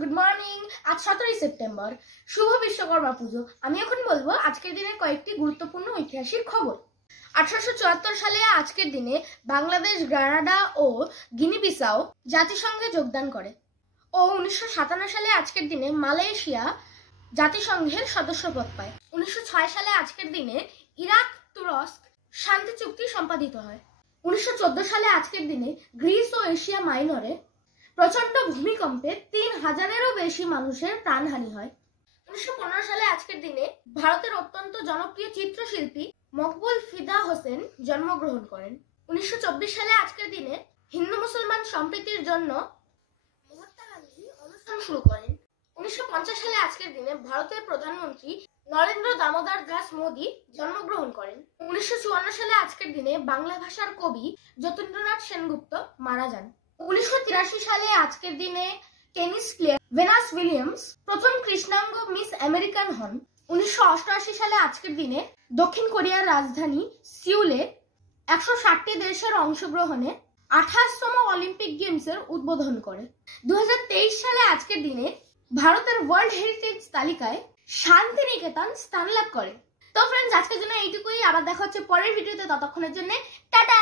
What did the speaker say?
Good morning. আজ 17 September, শুভ বিশ্বকর্মা পুজো। আমি এখন বলবো আজকের দিনের কয়েকটি গুরুত্বপূর্ণ ঐতিহাসিক খবর। 1874 সালে আজকের দিনে বাংলাদেশ, গ্রানাডা ও গিনি-বিসাউ জাতিসংঘে যোগদান করে ও 1957 সালে আজকের দিনে মালয়েশিয়া জাতিসংঘের সদস্যপদ পায়। 1906 সালে আজকের দিনে ইরাক তুরস্ক শান্তি চুক্তি সম্পাদিত হয়। 1914 সালে আজকের দিনে গ্রিস ও এশিয়া মাইনরে প্রচন্ড ভূমিকম্পে 3000-এরও বেশি মানুষের প্রাণহানি হয়। 1915 সালে আজকের দিনে ভারতের অত্যন্ত জনপ্রিয় চিত্রশিল্পী মকবুল ফিদা হোসেন জন্মগ্রহণ করেন। 1924 সালে আজকের দিনে হিন্দু মুসলমান সম্প্রীতির জন্য মহাত্মা গান্ধী অনশন শুরু করেন। 1950 সালে আজকের দিনে ভারতের প্রধানমন্ত্রী নরেন্দ্র দামোদর দাস মোদী জন্মগ্রহণ করেন। 1954 সালে আজকের দিনে বাংলা ভাষার কবি যতীন্দ্রনাথ সেনগুপ্ত মারা যান। 1983 সালে আজকের দিনে টেনিস প্লেয়ার ভেনাস উইলিয়ামস প্রথম কৃষ্ণাঙ্গ মিস আমেরিকান হন। 1988 সালে আজকের দিনে দক্ষিণ কোরিয়ার রাজধানী সিউলে 160টি দেশের অংশগ্রহণে 28তম অলিম্পিক গেমসের উদ্বোধন করে। 2023 সালে আজকের দিনে ভারতের ওয়ার্ল্ড হেরিটেজ তালিকায় শান্তিনিকেতন স্থান লাভ করে। তো ফ্রেন্ডস, আজকের জন্য এইটুকুই। আবার দেখা হচ্ছে পরের ভিডিওতে। ততক্ষণের জন্য টাটা।